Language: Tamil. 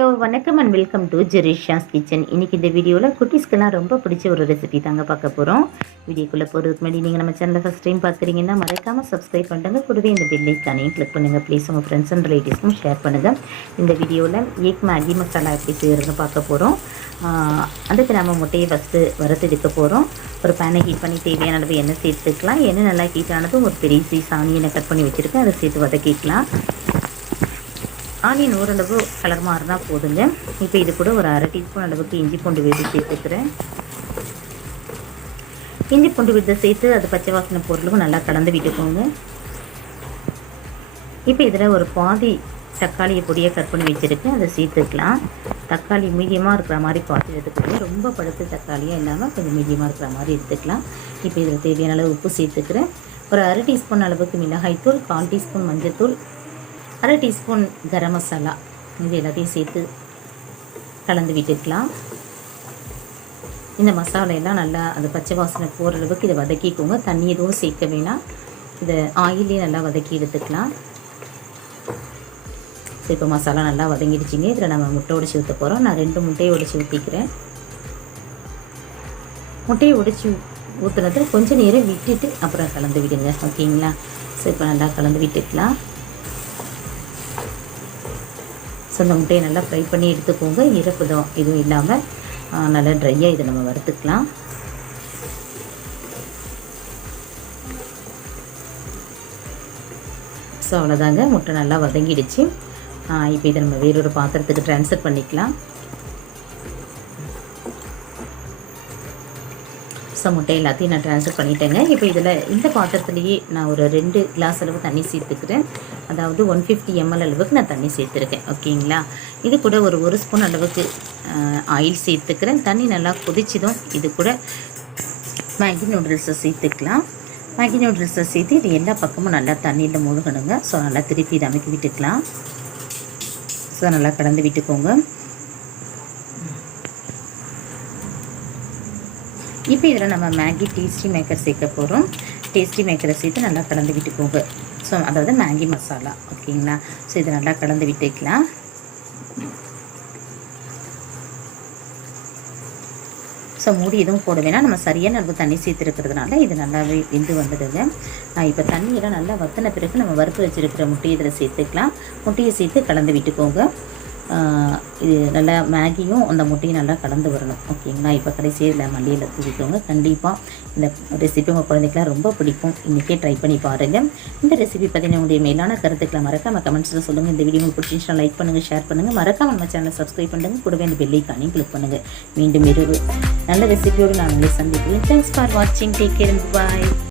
ஹலோ வணக்கம் அண்ட் வெல்கம் டு ஜெரிஷாஸ் கிச்சன். இன்றைக்கி இந்த வீடியோவில் குட்டீஸ்க்கெல்லாம் ரொம்ப பிடிச்ச ஒரு ரெசிபி தாங்க பார்க்க போகிறோம். வீடியோக்குள்ளே போகிறதுக்கு முன்னாடி நீங்கள் நம்ம சேனலில் ஃபஸ்ட் டைம் பார்க்குறீங்கன்னா மறக்காமல் சப்ஸ்கிரைப் பண்ணிட்டுங்க. கூடவே இந்த பெல் ஐக்கானையும் கிளிக் பண்ணுங்கள். ப்ளீஸ் உங்கள் ஃப்ரெண்ட்ஸ் அண்ட் ரிலேட்டிவ்ஸ்க்கும் ஷேர் பண்ணுங்கள். இந்த வீடியோவில் எக் மேகி மசாலா எப்படி செய்கிறதுன்னு பார்க்க போகிறோம். அதுக்கு நம்ம முட்டையை ஃபஸ்ட்டு வறுத்தெடுக்க போகிறோம். ஒரு பேனை ஹீட் பண்ணி தேவையான அளவு எண்ணெய் சேர்த்துக்கலாம். எண்ணெய் நல்லா ஹீட் ஆனதும் ஒரு பெரிய சைஸ் ஆனியனை கட் பண்ணி வச்சுருக்கேன், அதை சேர்த்து வதக்கிக்கலாம். ஆனியன் ஓரளவு கலர் மாறினா போதுங்க. இப்போ இது கூட ஒரு அரை டீஸ்பூன் அளவுக்கு இஞ்சி பூண்டு விழுது சேர்த்துக்கிறேன். இஞ்சி பூண்டு விழுதை சேர்த்து அது பச்சை வாசனை பொருளும் நல்லா கலந்து விட்டுக்கோங்க. இப்போ இதில் ஒரு பாதி தக்காளியை பொடியை கட் பண்ணி வச்சுருக்கேன், அதை சேர்த்துக்கலாம். தக்காளி மீடியமாக இருக்கிற மாதிரி பார்த்து எடுத்துக்கோங்க. ரொம்ப பழுத்த தக்காளியாக இல்லாமல் கொஞ்சம் மீடியமாக இருக்கிற மாதிரி எடுத்துக்கலாம். இப்போ இதில் தேவையான அளவு உப்பு சேர்த்துக்கிறேன். ஒரு அரை டீஸ்பூன் அளவுக்கு மிளகாய்த்தூள், 1/4 டீஸ்பூன் மஞ்சள்தூள், அரை டீஸ்பூன் கரம் மசாலா, இது எல்லாத்தையும் சேர்த்து கலந்து விட்டுக்கலாம். இந்த மசாலையெல்லாம் நல்லா அந்த பச்சை வாசனை போகிற அளவுக்கு இதை வதக்கிக்கோங்க. தண்ணி எதுவும் சேர்க்க வேணாம், இதை ஆயிலே நல்லா வதக்கி எடுத்துக்கலாம். இப்போ மசாலா நல்லா வதங்கிடுச்சிங்க. இதில் நம்ம முட்டை உடைச்சி ஊற்ற போகிறோம். நான் 2 முட்டையை உடைச்சி ஊற்றிக்கிறேன். முட்டையை உடைச்சி ஊற்றுனது கொஞ்சம் நேரம் விட்டுட்டு அப்புறம் கலந்து விடுங்க, ஓகேங்களா? ஸோ இப்போ நல்லா கலந்து விட்டுக்கலாம். ஸோ அந்த முட்டையை நல்லா ஃப்ரை பண்ணி எடுத்துக்கோங்க. ஈரப்பதம் எதுவும் இல்லாமல் நல்லா ட்ரையாக இதை நம்ம வறுத்துக்கலாம். ஸோ அவ்வளோதாங்க, முட்டை நல்லா வதங்கிடுச்சு. இப்போ இதை நம்ம வேறொரு பாத்திரத்துக்கு ட்ரான்ஸ்ஃபர் பண்ணிக்கலாம். ஸோ முட்டை எல்லாத்தையும் நான் ட்ரான்ஸ்ஃபர் பண்ணிட்டேங்க. இப்போ இதில் இந்த பாத்திரத்துலேயே நான் ஒரு 2 கிளாஸ் அளவு தண்ணி சேர்த்துக்கிறேன். அதாவது 150 ml அளவுக்கு நான் தண்ணி சேர்த்துருக்கேன், ஓகேங்களா? இது கூட ஒரு ஸ்பூன் அளவுக்கு ஆயில் சேர்த்துக்கிறேன். தண்ணி நல்லா கொதிச்சதும் இது கூட மேகி நூடுல்ஸை சேர்த்துக்கலாம். மேகி நூடுல்ஸை சேர்த்து இது எல்லா பக்கமும் நல்லா தண்ணியில் மூழ்கணுங்க. ஸோ நல்லா திருப்பி இதை அமைக்கி விட்டுக்கலாம். ஸோ நல்லா கலந்து விட்டுக்கோங்க. இப்போ இதில் நம்ம மேகி டேஸ்டி மேக்கர் சேர்க்க போகிறோம். டேஸ்டி மேக்கரை சேர்த்து நல்லா கலந்து விட்டுக்கோங்க. ஸோ அதாவது மேகி மசாலா, ஓகேங்களா? ஸோ இதை நல்லா கலந்து விட்டுக்கலாம். ஸோ மூடி எதுவும் போட வேணாம், நம்ம சரியான அளவு தண்ணி சேர்த்துருக்கிறதுனால இது நல்லாவே வெந்து வந்ததுங்க. இப்போ தண்ணியெல்லாம் நல்லா வற்றின பிறகு நம்ம வறுத்து வச்சுருக்கிற முட்டையை இதில் சேர்த்துக்கலாம். முட்டையை சேர்த்து கலந்து விட்டுக்கோங்க. இது நல்லா மேகியும் அந்த முட்டையும் நல்லா கலந்து வரணும், ஓகேங்களா? இப்போ கடைசியாக இதில் மல்லியில் தூக்கிக்கோங்க. கண்டிப்பாக இந்த ரெசிபி உங்கள் குழந்தைக்கெலாம் ரொம்ப பிடிக்கும். இன்றைக்கே ட்ரை பண்ணி பாருங்கள். இந்த ரெசிபி பற்றின உங்களுடைய மேலான கருத்துக்களை மறக்காமல் கமெண்ட்ஸில் சொல்லுங்கள். இந்த வீடியோ உங்களுக்கு பிடிச்சிருந்துச்சுன்னா லைக் பண்ணுங்கள், ஷேர் பண்ணுங்கள். மறக்காமல் நம்ம சேனலை சப்ஸ்கிரைப் பண்ணுங்கள். கூடவே அந்த பெல் ஐக்கானையும் கிளிக் பண்ணுங்கள். மீண்டும் நல்ல ரெசிபியோடு நான் உங்களை சந்திக்கிறேன். தேங்க்ஸ் ஃபார் வாட்சிங். டேக் கேர், பாய்.